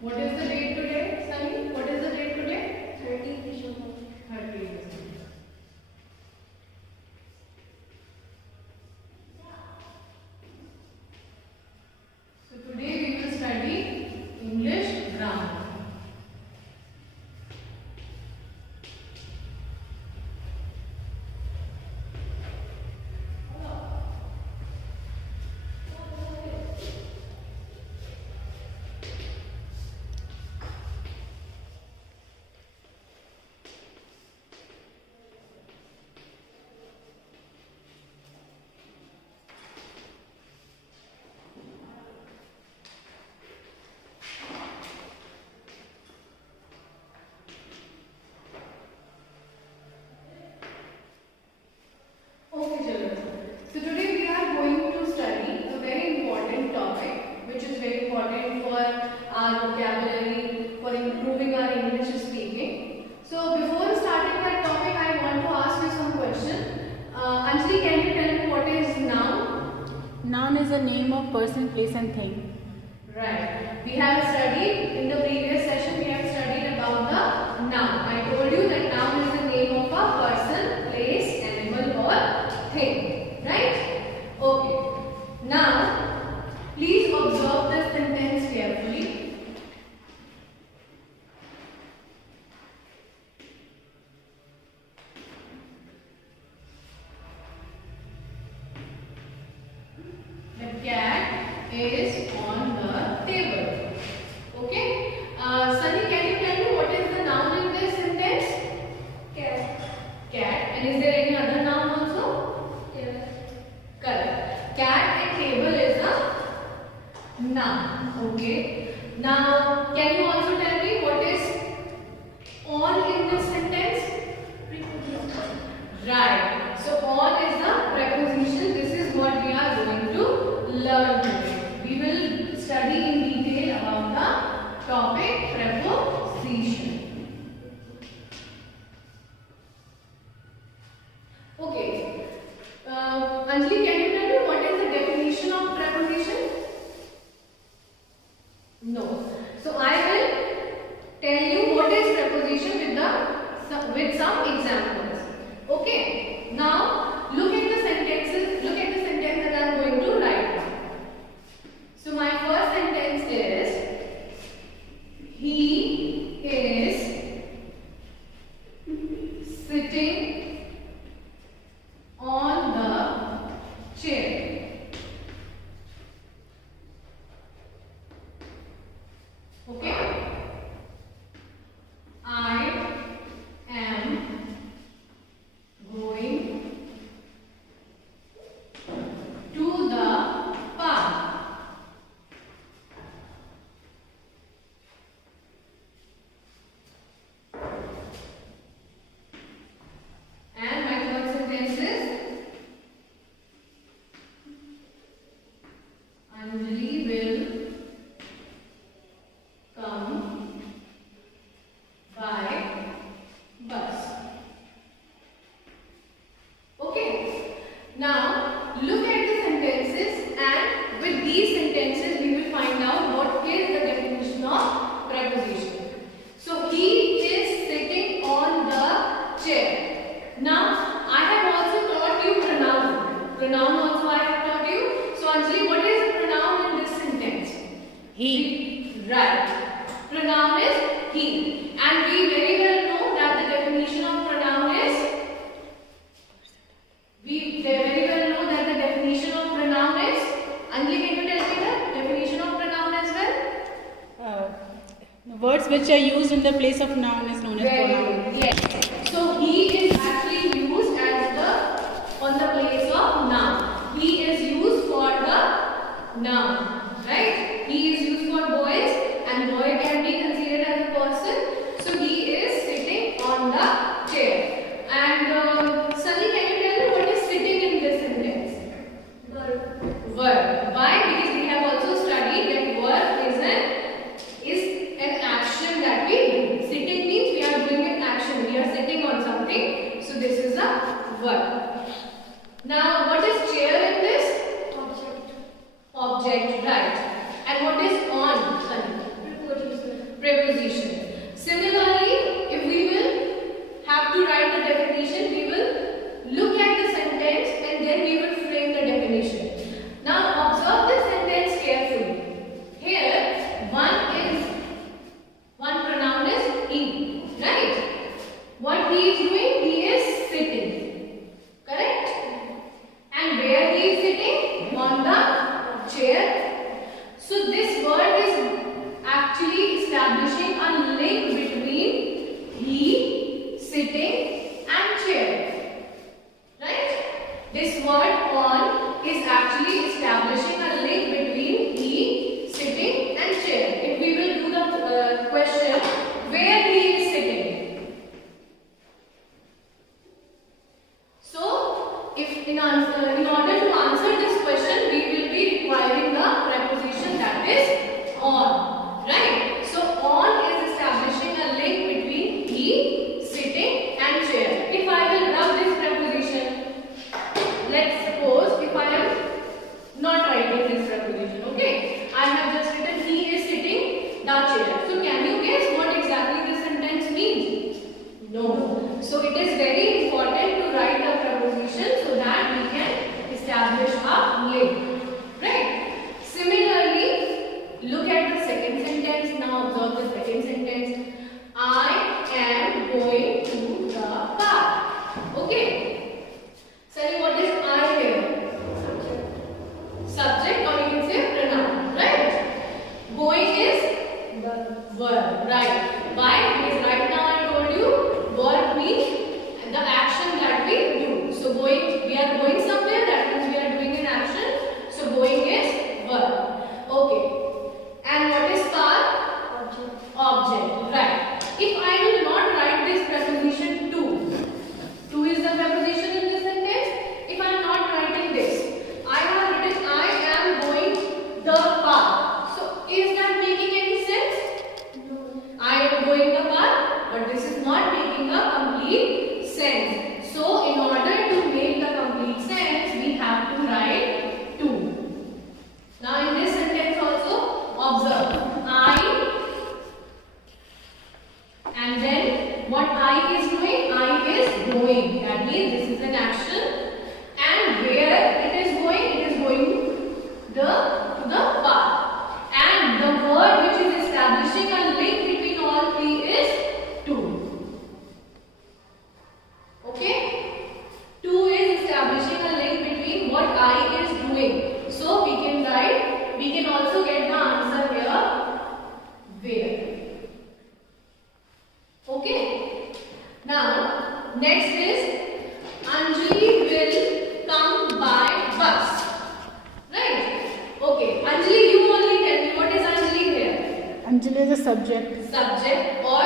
What is the date today, Sunny? What is the date today? 30th December. 30th December. So today we will study English grammar. Okay, children. So today we are going to study a very important topic, which is very important for our vocabulary, for improving our English speaking. So before starting that topic, I want to ask you some question. Anjali, can you tell me what is noun? Noun is a name of person, place and thing. Right. We have studied in the previous session. We have studied about the noun. I told you that noun is the name of a person, place, animal, or thing. Right? Okay. Now, please observe the sentence carefully. The cat is on the table. Okay. Sunny, can you tell me what is the noun in this sentence? Cat. Cat. And is there any other noun also? Table. Correct. Cat and table is a noun. Okay. Now, can you also tell me what is on in this sentence? Preposition. Right. So on is the preposition. This is what we are going to learn today. We will study in detail about the topic preposition. Okay. Anjali, can you tell me what is the definition of preposition? No. So I will tell you what is preposition with some examples. Okay. Now look at the sentences. Look at the sentence that I am going to write down. So my first sentence is he is sitting on the chair. Okay. I am going to the park. And my third sentence is Anjali will come by bus. Okay. Now look at the sentences, and with these sentences we will find out what is the definition of preposition. So he is sitting on the chair. Now I have also taught you pronoun. Pronoun also I have taught you. So Anjali, what is the pronoun in this sentence? He. Right. Pronoun is he. And we very well know that the definition of pronoun is we very well know that the definition of pronoun is Anjali, can you tell me the definition of pronoun as well? Words which are used in the place of noun is known as Very pronoun. good. Yes. So he is actually used as the on the place of noun. He is used for the noun. Right? He is used for boys, and boy can be considered as a person. So he is sitting on the chair. And Sunny, can you tell me what is sitting in this sentence? Verb. Verb. Why? Because we have also studied that verb is an action that we do. Sitting means we are doing an action. We are sitting on something. So this is a verb. Now what is chair in this? Object. Object, right. And what is on, Sunny? Preposition. Okay. Sunny, what is I here? Subject, or you can say pronoun, right? Going is verb, right? Why? Because right now I told you verb means the action that we do. So going, we are going somewhere, that means we are doing an action. So going is verb. Okay. And what is part? Object, right? If I will not write this preposition to is the preposition in this sentence. If I am not writing this, I have written I am going the path. So is that making any sense? No. I am going the path, but this is not making a complete sense. So in order to make the complete sense, we have to write to. Now in this sentence also, observe I, and then what I is doing? I is going. That means this is an action. And where it is going to the path. And the word which is establishing a link between all three is to. Okay? To is establishing a link between what I is doing. So we can write, we can also get the answer here, where. Okay. Now, next is Anjali will come by bus. Right? Okay. Anjali, you only tell me what is Anjali here? Anjali is a subject. Subject or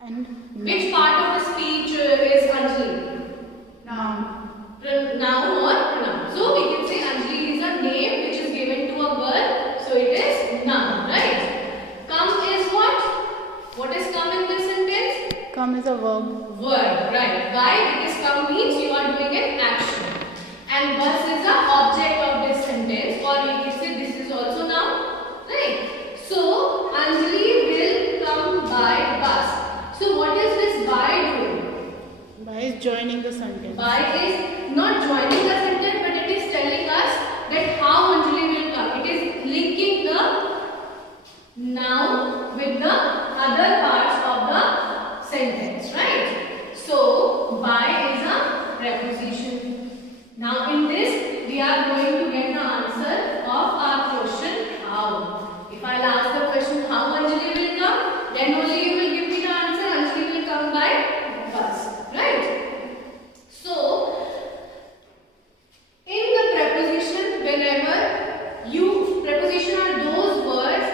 And which part of the speech is Anjali? noun. Noun or pronoun. So we can say Anjali is a name which is given to a girl. So it is noun. Right? Come is what? What is come in this sentence? Come is a verb. Verb, right? Why? Because come means you are doing an action. And bus is the object of this sentence, or we can say this is also noun, right? So Anjali will come by bus. So what is this by doing? By is joining the sentence. By is not joining the sentence, but it is telling us that how Anjali will come. It is linking the noun with the other parts of the sentence, right? So by is a preposition. Now in this we are going to get the answer of our question how. If I'll ask the question how Anjali will come, then only you will give me the answer. Anjali will come by bus, right? So in the preposition, whenever you preposition are those words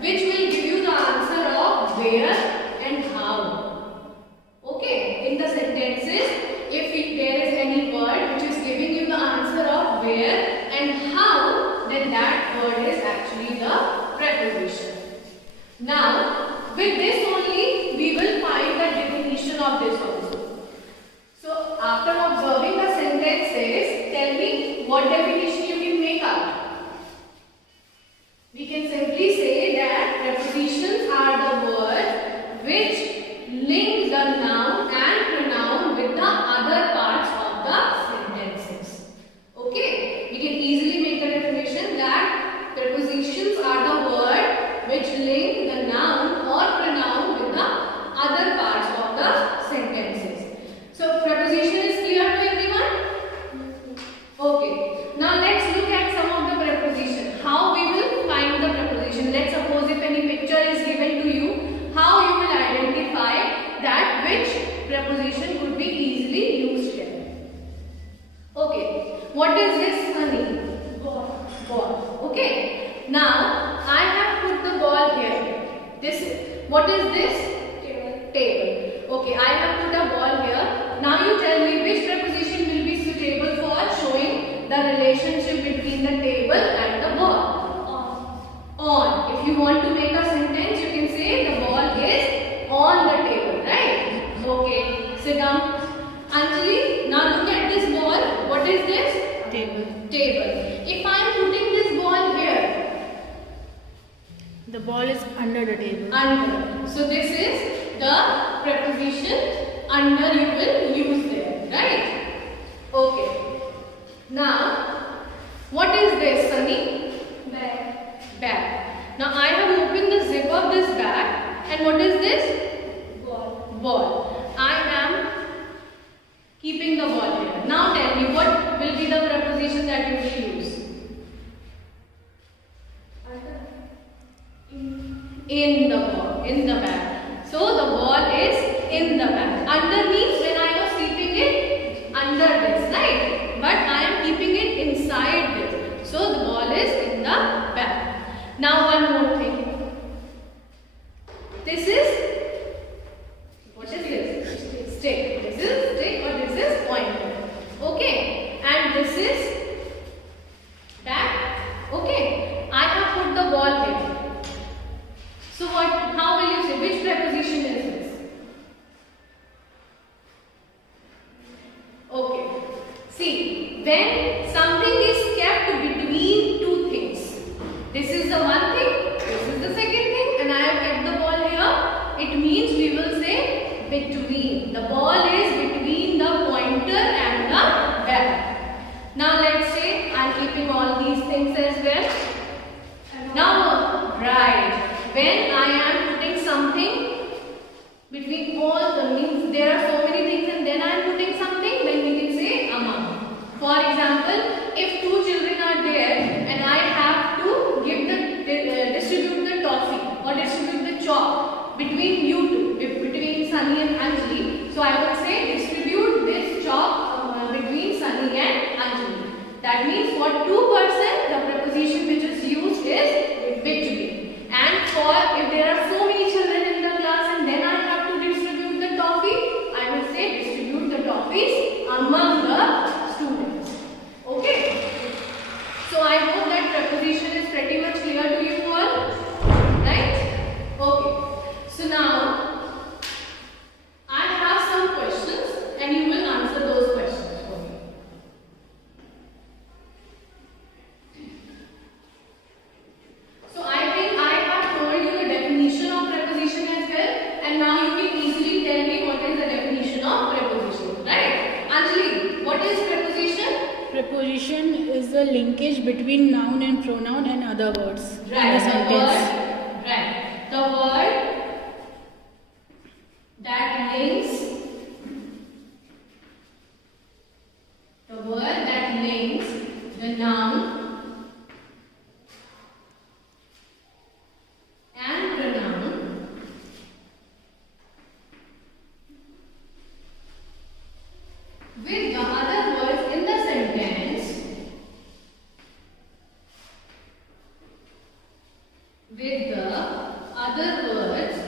which will give you the answer of where and how. Okay, in the sentences, if there is any word which is giving you the answer of where and how, then that word is actually the preposition. Now, with this only, we will find the definition of this also. So, after observing the sentences, tell me what definition you can make out. We can simply say that prepositions are the words which link the noun and pronoun with the other parts of the sentences. Okay, we can easily make the definition that prepositions are the words which link the noun or pronoun with the other parts of the sentences. So preposition is clear to everyone? Okay, now let's look at some of the prepositions. How we will find the preposition. Let's suppose if any picture is given to you, how you will identify that which preposition could be easily used here. Okay, what is this, Sunny? Ball. Okay, now I have put the ball here. This is, what is this? Table. Okay, I have put a ball here. Now you tell me which preposition will be suitable for showing the relationship between the table and the ball. On. If you want to make a sentence, you can say the ball is on the table, right? Okay, sit down. Anjali, now look at this ball. What is this? Table. Table. If I am putting this ball here, The ball is under the table. under. So this is the preposition under you will use there, right? Okay. Now, what is this, Sunny? Bag. Now I have opened the zip of this bag, and what is this? Ball. Ball. I am Under means when I was keeping it under this, right? But I am keeping it inside this. So the ball is in the bag. Now one more thing. This is, what is this? Stick. This is stick or this is pointer. Okay. And this is bag. Okay. I have put the ball here. So what? How will you say? Which preposition is this? Okay. See, when something is kept between two things, this is the one thing, this is the second thing, and I have kept the ball here. It means we will say between. The ball is between the pointer and the bag. Now let's say I am keeping all these things as well. Now, right. When I am putting something between all the means, there are so many things, and then I am putting something, then we can say among. For example, if two children are there and I have to give distribute the toffee or distribute the chalk between you two, between Sunny and Anjali, so I will say distribute this chalk between Sunny and Anjali. That means for two person, the preposition which is used is between. And for if there are so many children in the class and then I have to distribute the toffee, I will say distribute the toffees among the students. Okay. So I hope that preposition is pretty much clear to you all. Right? Okay. So now I have some questions and you will answer those questions for me. So I think I have told you the definition of preposition as well, and now you can easily tell me what is the definition of preposition, right? Anjali, what is preposition? Preposition is the linkage between noun and pronoun and other words in a sentence. Right. The word that links. The word that links the noun and pronoun with the other words in the sentence, with the other words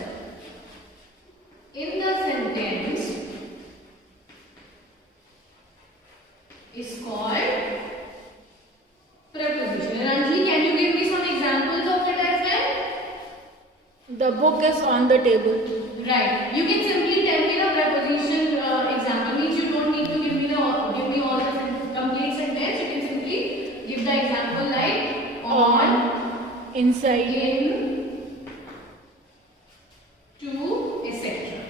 in the sentence is called preposition. And Anjali, can you give me some examples of it as well? The book is on the table. Right. You can simply tell me the preposition example. Means you don't need to give me all the complete sentence. You can simply give the example like on, Inside. in, to, etc.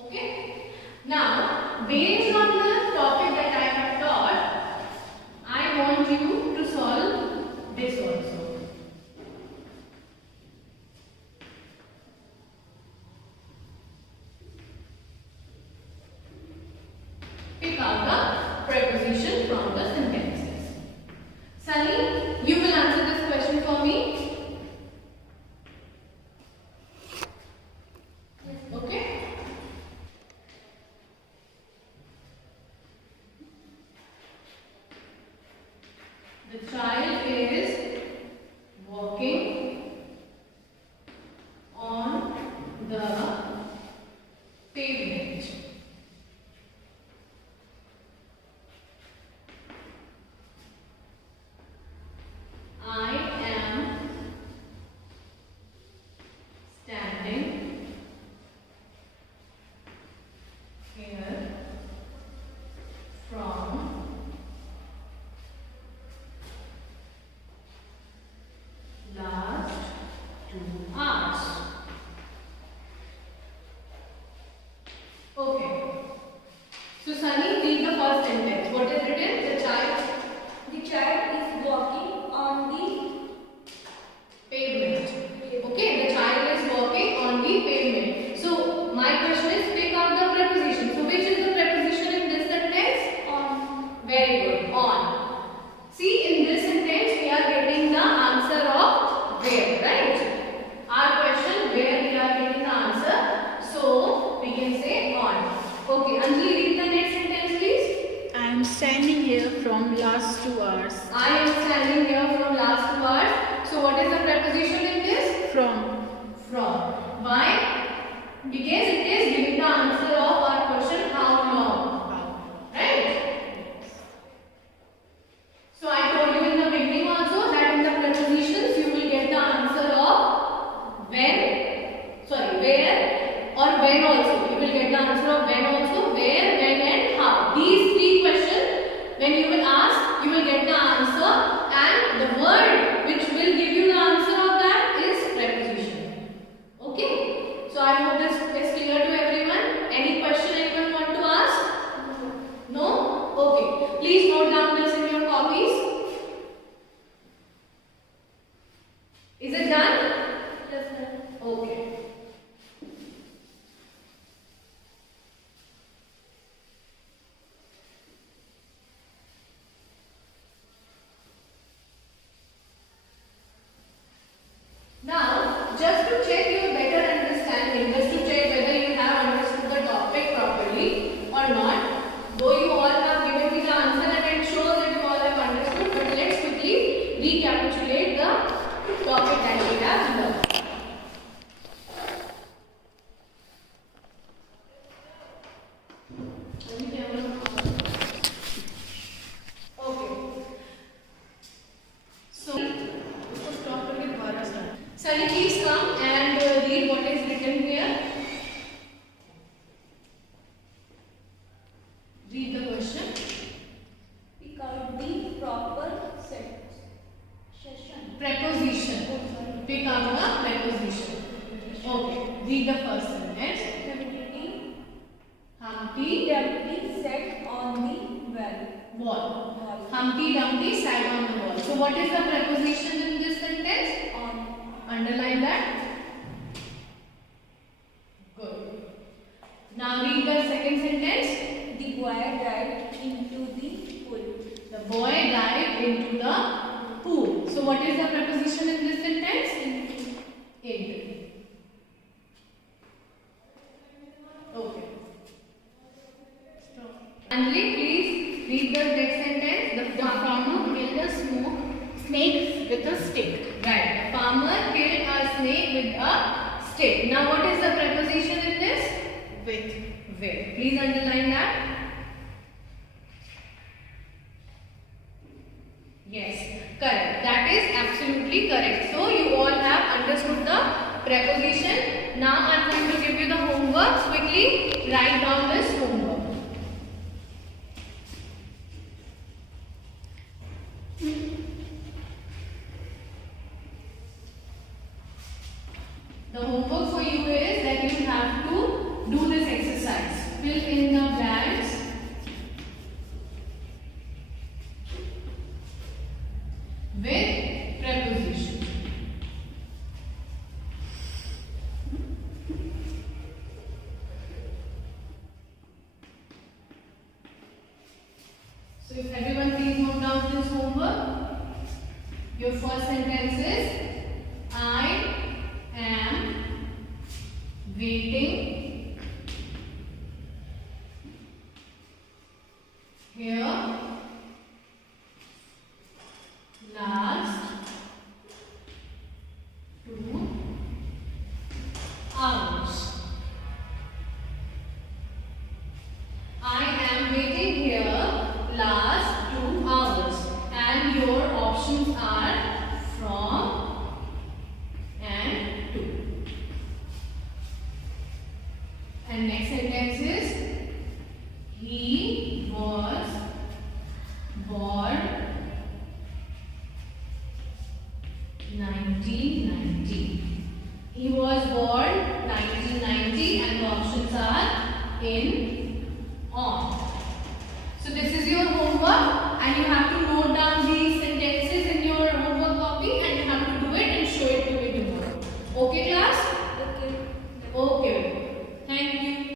Okay. Now, based on the topic that I have taught, I want you to solve this also. Pick out the preposition from the sentences. Sunny, you will answer this question for me. Okay? The child is walking on the pavement. I am standing here from standing here from last 2 hours. I am standing here from last 2 hours. So what is the preposition in this? From. From. Why? Because it is giving the answer of our question how long. Right? So I told you in the beginning also that in the prepositions you will get the answer of where or when also. You will get the answer of when also, where, when and how. These three questions when you will ask, you will get the answer, and the word which will give you the answer of that is preposition. Okay? So I hope this is clear to everyone. Any question anyone want to ask? No? Okay. Please note down this in your copies. Is it done? Yes, ma'am. Okay. Now, just to check your better understanding, just to check whether you have understood the topic properly or not, though you all have given me the answer and it shows that you all have understood, but let's quickly recapitulate the topic that we have learned. Okay. So, Sunny, please come and read what is written here. Read the question. Pick out the proper session. Preposition. Oh, sorry. Pick out the preposition. Okay. Read the first sentence. Humpty Dumpty sat on the wall. Humpty Dumpty sat on the wall. So what is the preposition in this sentence? On. Underline that. Good. Now read the second sentence. The boy dived into the pool. The boy dived into the pool. So what is the preposition in this sentence? Into. Okay. Anjali, please read the next sentence. The Farmer killed a snake with a stick. Right. Farmer killed a snake with a stick. Now what is the preposition in this? With. With. Please underline that. Yes, correct. That is absolutely correct. So you all have understood the preposition. Now I am going to give you the homework. Quickly write down this homework. The homework for you is that you have to do this exercise. Fill in the blanks with preposition. So if everyone please note down this homework. Your first sentence is I am waiting here last 2 hours. I am waiting here last 2 hours, and your options are from and to. And next sentence is he was born 1990. He was born 1990, and the options are in, on. So this is your homework, and you have to note down